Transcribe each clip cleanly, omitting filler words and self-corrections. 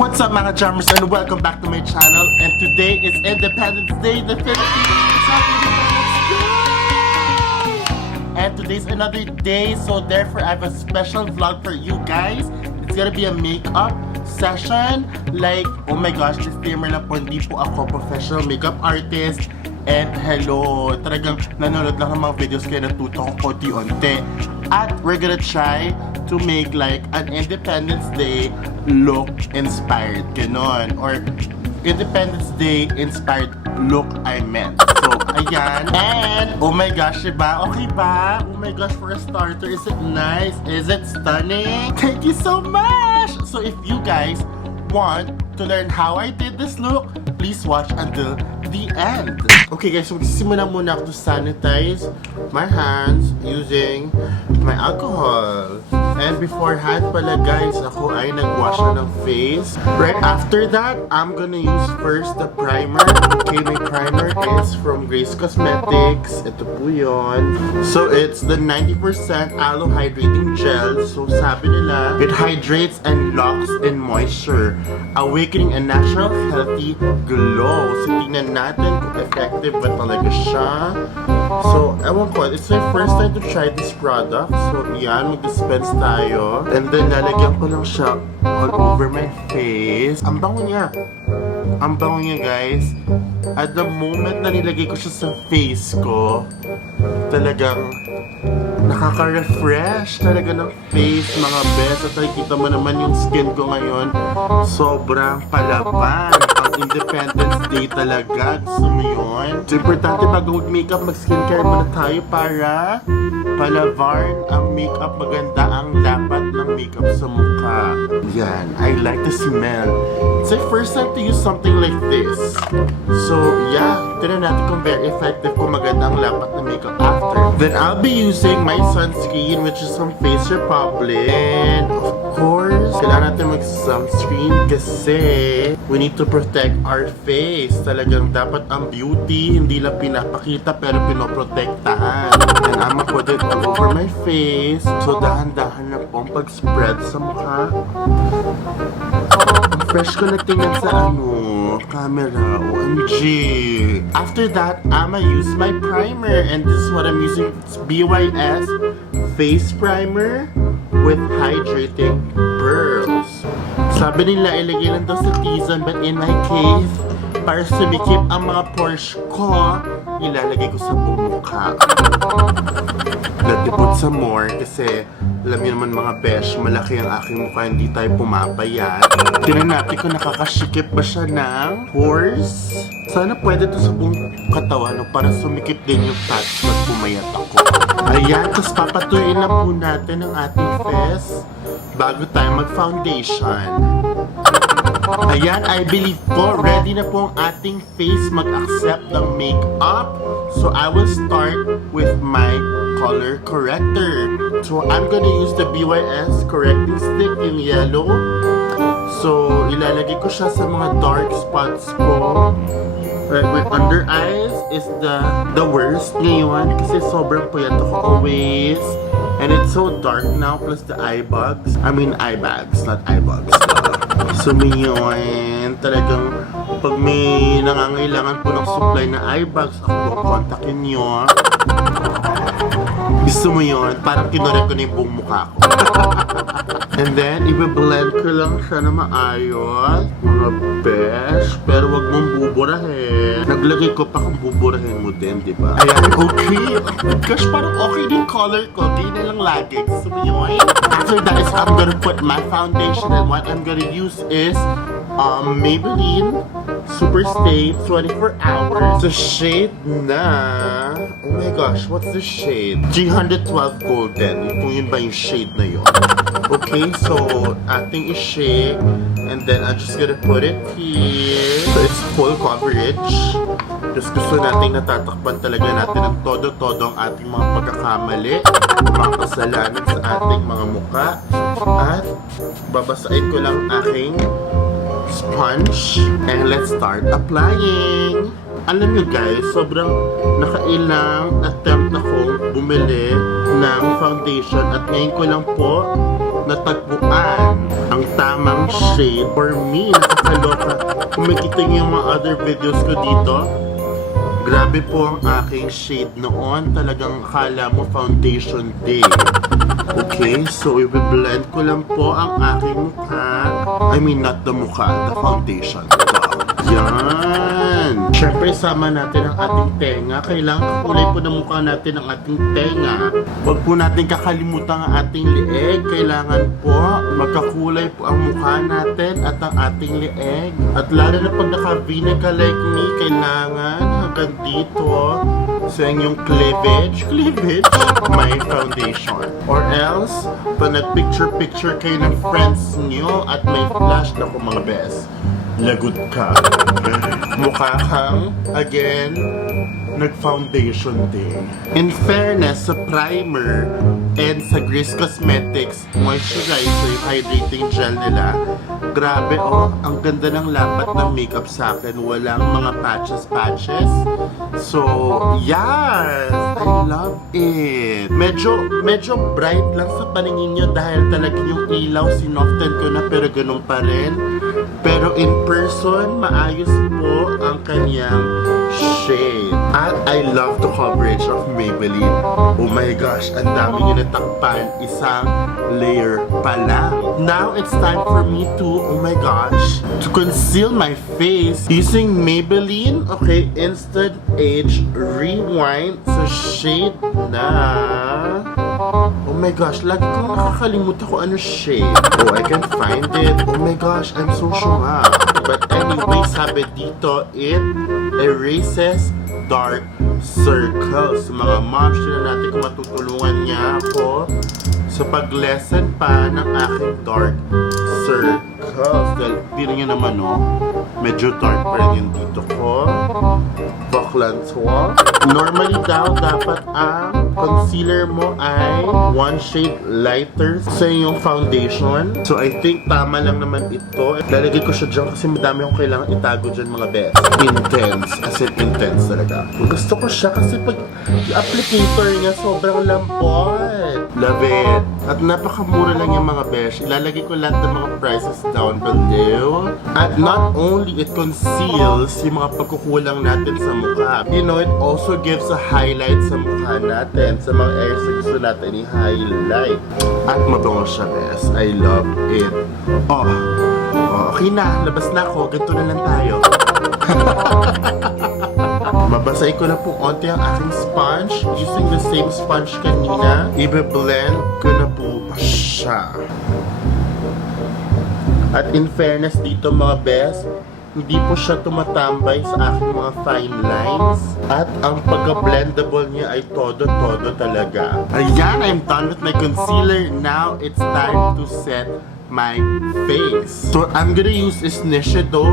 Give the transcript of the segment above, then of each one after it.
What's up mga jammers and welcome back to my channel, and today is Independence Day in the Philippines. Happy Independence Day! And today's another day, so therefore I have a special vlog for you guys. It's gonna be a makeup session. Like, oh my gosh, disclaimer na po, hindi po ako professional makeup artist. And hello, talagang nanonood lang ng mga videos kaya natuto ko konti-unti. At we're gonna try to make like an Independence Day look inspired, ganon. Or Independence Day inspired look I meant. So, ayan. And, oh my gosh, diba? Okay ba? Oh my gosh, for a starter, is it nice? Is it stunning? Thank you so much! So, if you guys want to learn how I did this look, please watch until the end. Okay guys, so magsisimula muna ako to sanitize my hands using my alcohol. And beforehand pala guys, ako ay nag-wash na ng face. Right after that, I'm gonna use first the primer. Okay, my primer is from Grace Cosmetics. Ito po yun. So it's the 90% aloe hydrating gel. So sabi nila, it hydrates and locks in moisture, awakening a natural healthy glow. So tingnan natin kung effective ba talaga siya. So, ewan ko, it's my first time to try this product. So, yan, mag-dispense tayo. And then, lalagyan ko lang siya all over my face. Ang bango niya. Ang bango niya, guys. At the moment na nilagay ko siya sa face ko, talagang nakaka-refresh talaga ng face, mga best. At nakikita mo naman yung skin ko ngayon, sobrang palaban. Ang Independence Day talaga. Gusto mo yun? So, importante bago mag-makeup, mag-skincare muna tayo para palavarn ang makeup. Maganda ang lapat ng makeup sa mukha. Yan. I like the smell. It's my first time to use something like this. So, yeah. Tignan natin kung very effective, kung maganda ang lapat ng makeup after. Then, I'll be using my sunscreen, which is from Face Republic. And, of course, kailangan natin mag-sunscreen kasi we need to protect our face. Talagang dapat ang beauty, hindi lang pinapakita pero pinoprotektahan. And I'm gonna put it all over my face. So, dahan-dahan na po ang pag-spread sa mukha. Ang fresh ko na tingnan sa camera. OMG. After that, I'ma use my primer. And this is what I'm using. It's BYS Face Primer with Hydrating Pearls. Sabi nila, ilagay lang daw sa T-zone, but in my case, para sumikip ang mga pores ko, ilalagay ko sa buong mukha. Let me put some more kasi alam niyo naman mga besh, malaki ang aking mukha, hindi tayo pumapayat. Tingnan natin kung nakakasikip ba siya ng pores. Sana pwede to sa buong katawan, no, para sumikip din yung fats pag pumayat ako. Ayan, tapos papatuloy na po natin ang ating face bago tayo mag-foundation. Ayan, I believe po, ready na po ang ating face mag-accept ng makeup. So, I will start with my color corrector. So, I'm gonna use the BYS correcting stick, yung yellow. So, ilalagay ko siya sa mga dark spots ko. Right, my under eyes is the worst ngayon kasi sobrang puyat ako always. And it's so dark now, plus the eye bags. I mean eye bags, not eye bags. So yun, talagang pag may nangangailangan po ng supply na eye bags, ako kontakin nyo. Gusto mo yun? Parang kinorek ko na yung buong mukha ko. And then, i-blend ko lang siya na maayos. Mga besh. Pero wag mong buburahin. Naglagay ko pa kung buburahin mo din, di ba? Ayan, okay. Gosh, parang okay din color ko. Di na lang lagi. Gusto mo yun? After that is I'm gonna put my foundation. And what I'm gonna use is Maybelline Super Stay 24 Hours. The shade na... Oh my gosh, what's the shade? 312 Golden. Kung yun ba yung shade na yun. Okay, so ating i-shake. And then I'm just gonna put it here. So it's full coverage. Just gusto nating natatakpan talaga natin ng todo-todo ang ating mga pagkakamali, mga kasalanan sa ating mga muka. At babasain ko lang aking sponge. And let's start applying. Alam nyo guys, sobrang nakailang attempt akong bumili ng foundation at ngayon ko lang po natagpuan ang ang tamang shade. For me, nakakaloka. Kung makita niyo yung mga other videos ko dito, grabe po ang aking shade noon. Talagang akala mo foundation day. Okay, so i-blend ko lang po ang aking mukha. I mean, not the mukha, the foundation. Yan! Siyempre, sama natin ang ating tenga. Kailangan kulay po ng mukha natin ang ating tenga. Huwag po natin kakalimutan ang ating leeg. Kailangan po magkakulay po ang mukha natin at ang ating leeg. At lalo na pag naka-V ka like me, kailangan hanggang dito sa inyong cleavage, may foundation. Or else, pag nag-picture-picture kayo ng friends nyo at may flash na po mga best, lagot ka. Mukha kang, again, nag-foundation din. In fairness, sa primer and sa Grace Cosmetics moisturizer, yung hydrating gel nila, grabe oh, ang ganda ng lapat ng makeup sa akin. Walang mga patches. So, yes! I love it! Medyo bright lang sa paningin nyo dahil talaga yung ilaw, sinoften ko na pero ganun pa rin. Pero in person, maayos po ang kanyang shade. At I love the coverage of Maybelline. Oh my gosh, ang dami nyo natakpan. Isang layer pa lang. Now, it's time for me to, oh my gosh, to conceal my face using Maybelline, okay, Instant Age Rewind sa shade na... Oh my gosh, lagi kong nakakalimutan ko ano shade. Oh, I can find it. Oh my gosh, I'm so shocked. But anyway, sabi dito, it erases dark circles. Sa mga moms, yun natin kung matutulungan niya ako sa pag-lessen pa ng aking dark circles. Dahil, pino nyo naman, no? Medyo dark pa rin yung dito ko. Baklan to. Normally daw, dapat ang concealer mo ay one shade lighter sa iyong foundation. So, I think tama lang naman ito. Lalagay ko siya dyan kasi madami akong kailangan itago dyan mga best. Intense. As in, intense talaga. Gusto ko siya kasi pag yung applicator niya sobrang lambot. Love it. At napakamura lang yung mga besh. Ilalagay ko lahat ng mga prices down below. At not only it conceals yung mga pagkukulang natin sa mukha. You know, it also gives a highlight sa mukha natin. Sa mga areas na gusto natin i-highlight. At mabango siya, bes. I love it. Oh, okay na. Labas na ako. Ganito na lang tayo. Babasay ko na po onti ang aking sponge. Using the same sponge kanina. I-blend ko na po siya. At in fairness dito mga best, hindi po siya tumatambay sa aking mga fine lines. At ang pagka-blendable niya ay todo-todo talaga. Ayan, I'm done with my concealer. Now, it's time to set my face. So, I'm gonna use this Nishido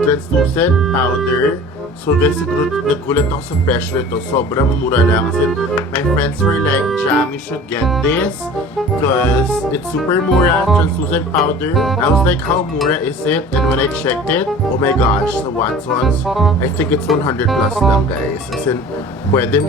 translucent powder. So guys, siguro nagulat ako sa presyo nito. Sobrang mura lang. Kasi my friends were like, Jam, you should get this because it's super mura, translucent powder. I was like, how mura is it? And when I checked it, oh my gosh, sa Watsons, I think it's 100 plus lang guys. As in, pwede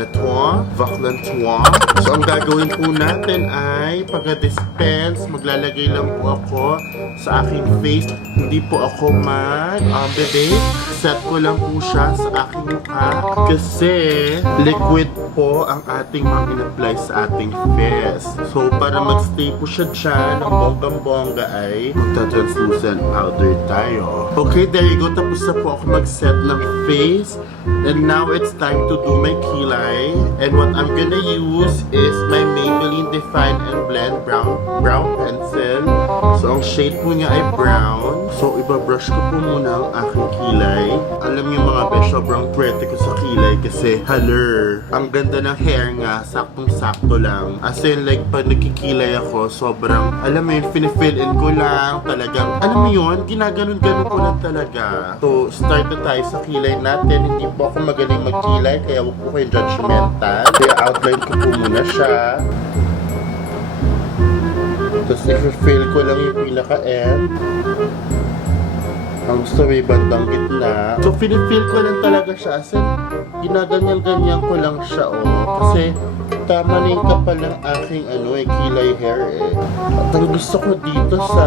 na to. Vaklan to. So ang gagawin po natin ay pagka-dispense, maglalagay lang po ako sa aking face. Hindi po ako mag-bebate. Set ko lang po siya sa aking mukha kasi liquid po ang ating mga in-apply sa ating face. So, para magstay po siya dyan, ang bonggang-bongga ay magta-translucent powder tayo. Okay, there you go. Tapos na po ako mag-set ng face. And now, it's time to do my kilay. And what I'm gonna use is my Maybelline Define and Blend brown pencil. So, ang shade po niya ay brown. So, ibabrush ko po muna ang aking kilay. Alam niyo mga besh, sobrang pretty ko sa kilay kasi haler. Ang ganda ng hair nga, saktong-sakto lang. As in, like, pag nagkikilay ako, sobrang, alam mo yun, finifill in ko lang. Talagang, alam mo yun, ginaganon-ganon ko lang talaga. So, start na tayo sa kilay natin. Hindi po ako magaling magkilay, kaya huwag po kayong judgmental. Kaya outline ko po muna siya. Tapos, i-fill ko lang yung pinaka-end. Ang gusto may bandang gitna. So, feel ko lang talaga siya. As in, ginaganyan-ganyan ko lang siya, oh. Kasi, tama na yung kapal ng aking kilay hair eh. At ang gusto ko dito sa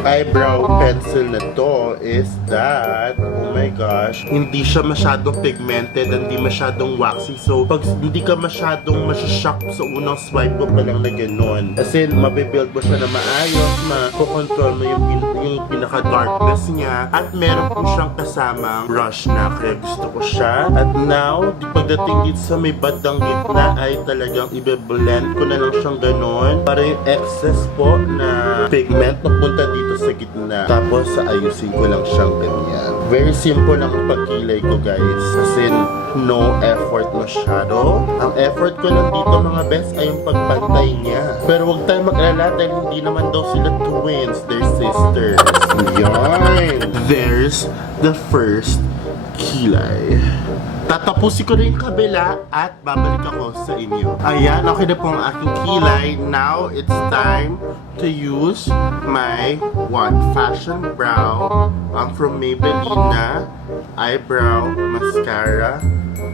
eyebrow pencil na to is that, oh my gosh, hindi siya masyadong pigmented, hindi masyadong waxy. So, pag hindi ka masyadong masashock sa unang swipe mo pa lang na gano'n. Kasi mabibuild mo siya na maayos, makokontrol mo yung pinaka-darkness niya. At meron po siyang kasamang brush na, kaya gusto ko siya. At now, pagdating dito sa may bandang gitna ay talagang i-blend ko na lang siyang gano'n para yung excess po na pigment mapunta dito sa gitna. Tapos ayusin ko lang siyang ganyan. Very simple lang ang pagkilay ko guys. Kasi no effort masyado. Ang effort ko lang dito mga best ay yung pagpantay niya. Pero huwag tayong mag-alala dahil hindi naman daw sila twins. They're sisters. Yan. There's the first kilay. Tatapusin ko rin yung kabila at babalik ako sa inyo. Ayan, okay na po ang aking kilay. Now, it's time to use my fashion brow from Maybelline na eyebrow mascara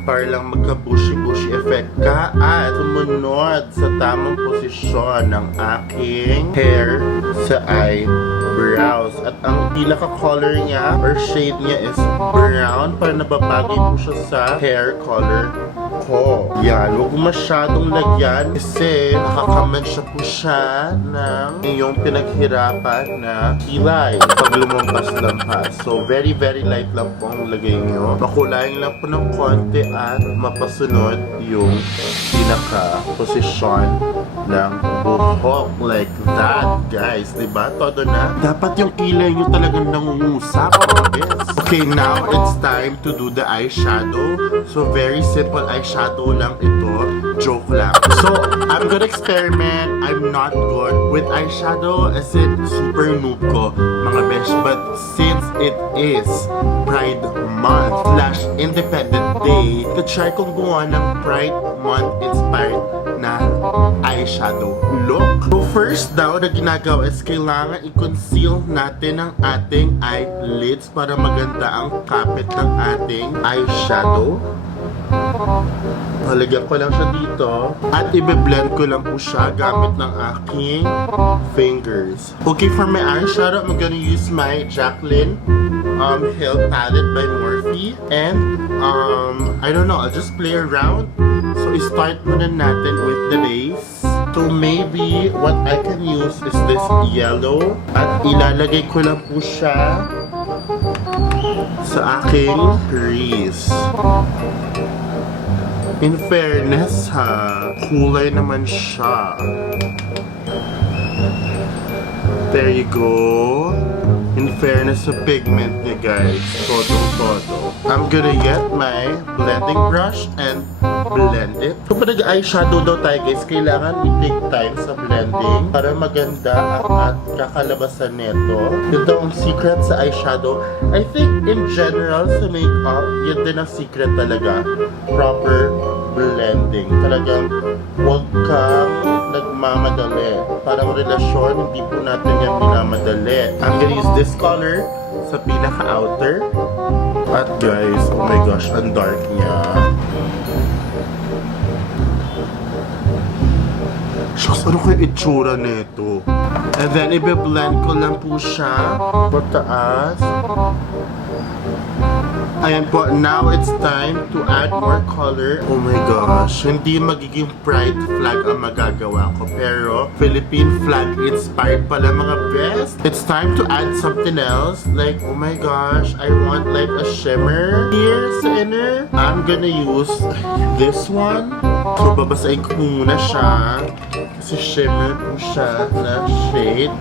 para lang magka-bushy-bushy effect ka at sumunod sa tamang posisyon ng aking hair sa eyebrows. At ang pinaka-color niya or shade niya is brown para nababagay po siya sa hair color ko. Yan, huwag mo masyadong lagyan kasi nakakamansya po siya ng iyong pinaghirapan na kilay pag lumampas-lampas. So, very light lang po ang lagay nyo. Makulayin lang po ng konti at mapasunod yung pinaka-posisyon ng buhok. Like that, guys. Diba? Todo na. Dapat yung kilay nyo talagang nangungusap. Okay, now it's time to do the eyeshadow. So, very simple eyeshadow lang ito. Joke lang. So, I'm gonna experiment. I'm not good with eyeshadow as in super noob ko, mga besh. But since it is Pride Month / Independent Day, try kong gumawa ng Pride Month inspired na eyeshadow look. So first daw na ginagawa is kailangan i-conceal natin ang ating eyelids para maganda ang kapit ng ating eyeshadow. Halagyan ko lang siya dito at i-blend ko lang po siya gamit ng aking fingers. Okay, for my eyeshadow, I'm gonna use my Jaclyn Hill palette by Morphe, and I don't know, I'll just play around. So i-start muna natin with the base. So maybe what I can use is this yellow at ilalagay ko lang po siya sa aking crease. In fairness ha, kulay naman siya. There you go. In fairness sa pigment niya guys, todo. I'm gonna get my blending brush and blend it. Kapag nag-eyeshadow daw tayo guys, kailangan i-take time sa blending para maganda ang at kakalabasan nito. Yun daw ang secret sa eyeshadow. I think in general sa makeup, yun din ang secret talaga. Proper blending. Talagang huwag kang nagmamadali. Parang relasyon, hindi po natin yan minamadali. I'm gonna use this color sa pinaka-outer. At guys, oh my gosh, ang dark niya. Shucks, ano kaya itsura nito? And then, i-blend ko lang po siya pataas. Ayan po, now it's time to add more color. Oh my gosh, hindi magiging pride flag ang magagawa ko, pero Philippine flag inspired pala mga best. It's time to add something else. Like, oh my gosh, I want like a shimmer here sa inner. I'm gonna use this one. So, babasahin ko muna siya. Kasi shimmer po siya na shade.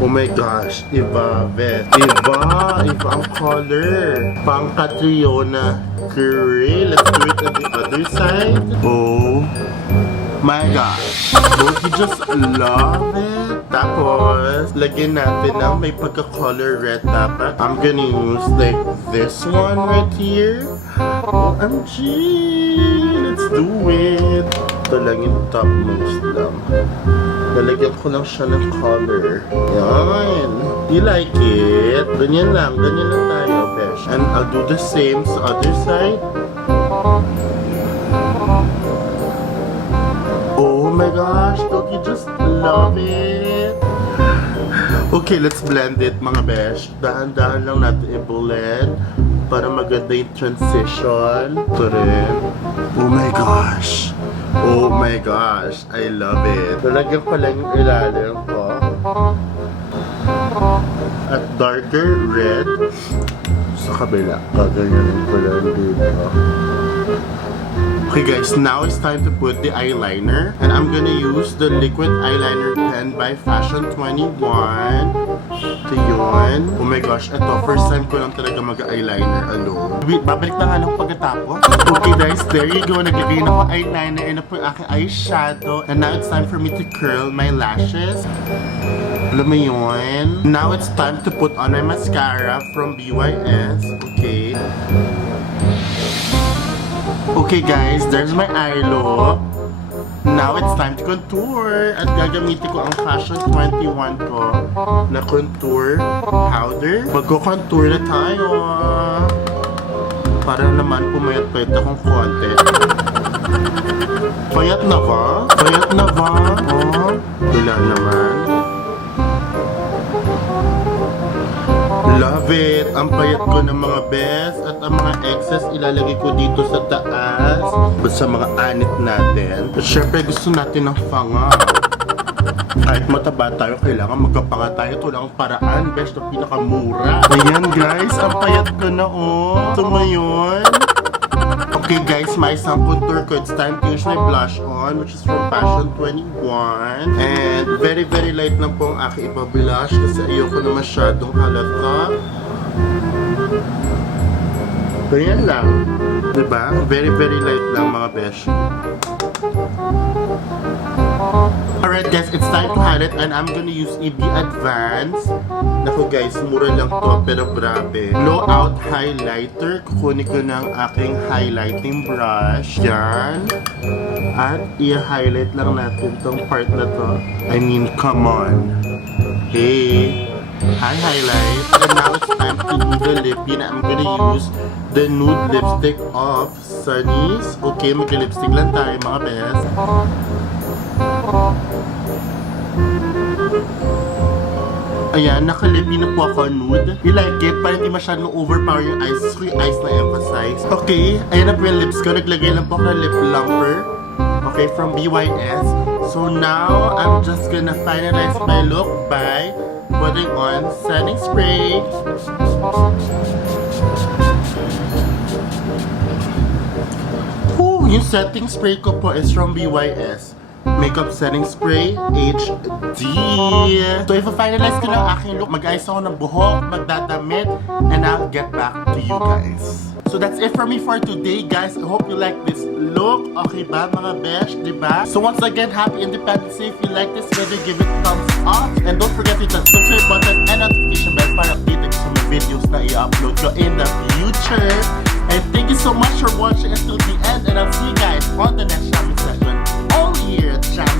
Oh my gosh, iba, bet. Iba ang color. Pang Catriona gray. Let's do it on the other side. Oh my gosh. Don't you just love it? Tapos, lagyan natin ng may pagka-color red dapat. I'm gonna use like this one right here. OMG! Let's do it! Ito lang yung topmost lang. Lalagyan ko lang siya ng color. Yan. You like it? Ganyan lang tayo, besh. And I'll do the same sa other side. Oh my gosh, don't you just love it? Okay, let's blend it mga besh. Dahan-dahan lang natin i-blend para maganda yung transition. Ito rin. Oh my gosh. Oh my gosh. I love it. Nalagyan ko lang yung ilalim ko. At darker red sa kabila. Gaganyanin ko lang dito. Okay guys, now it's time to put the eyeliner. And I'm gonna use the liquid eyeliner pen by Fashion 21. Ito yun. Oh my gosh, ito. First time ko lang talaga mag-eyeliner alone. Babalik na nga lang pagkatapos. Okay guys, there you go. Naglagay na ako eyeliner and na po yung aking eyeshadow. And now it's time for me to curl my lashes. Alam mo yun? Now it's time to put on my mascara from BYS. Okay. Okay guys, there's my eye look. Now it's time to contour. At gagamitin ko ang Fashion 21 ko na contour powder. Magko-contour na tayo. Para naman pumayat-payat akong konti. Payat na ba? Payat na ba? Oh, wala naman. Love it! Ang payat ko ng mga best at ang mga excess ilalagay ko dito sa taas sa mga anit natin. At syempre gusto natin ng fanga. Kahit mataba tayo, kailangan magkapanga tayo. Ito lang ang paraan, best na pinakamura. Ayan guys, ang payat ko na oh. Ito mo yun. Okay guys, may isang contour ko. It's time to use my blush on, which is from Fashion 21. And very light lang po ang aking iba-blush kasi ayoko na masyadong halata. Ganyan lang. Diba? Very light lang mga besh. Alright guys, it's time to highlight and I'm gonna use EB Advance. Naku guys, mura lang to pero grabe. Blowout highlighter. Kukunin ko ng aking highlighting brush. Yan. At i-highlight lang natin tong part na to. I mean, come on. Hey. Hi, highlight. And now it's time to do the lippy na I'm gonna use the nude lipstick of Sunny's. Okay, mag-lipstick lang tayo mga best. Ayan, nakalippy na po ako nude. You like it? Parang hindi masyadong overpower yung eyes. Gusto ko yung eyes na emphasize. Okay, ayan na po yung lips ko. Naglagay lang po ako ng lip plumper. Okay, from BYS. So now, I'm just gonna finalize my look by putting on setting spray. Yung setting spray ko po is from BYS. Makeup Setting Spray HD. So if I-finalize ko ng aking look, mag-ayos ako ng buhok, magdadamit, and I'll get back to you guys. So that's it for me for today, guys. I hope you like this look. Okay ba mga besh, diba? So once again, happy Independence Day. If you like this video, give it a thumbs up. And don't forget to hit the subscribe button and notification bell para updated sa mga videos na i-upload ko in the future. And thank you so much for watching until the end. And I'll see you guys on the next shopping session. All here at Jam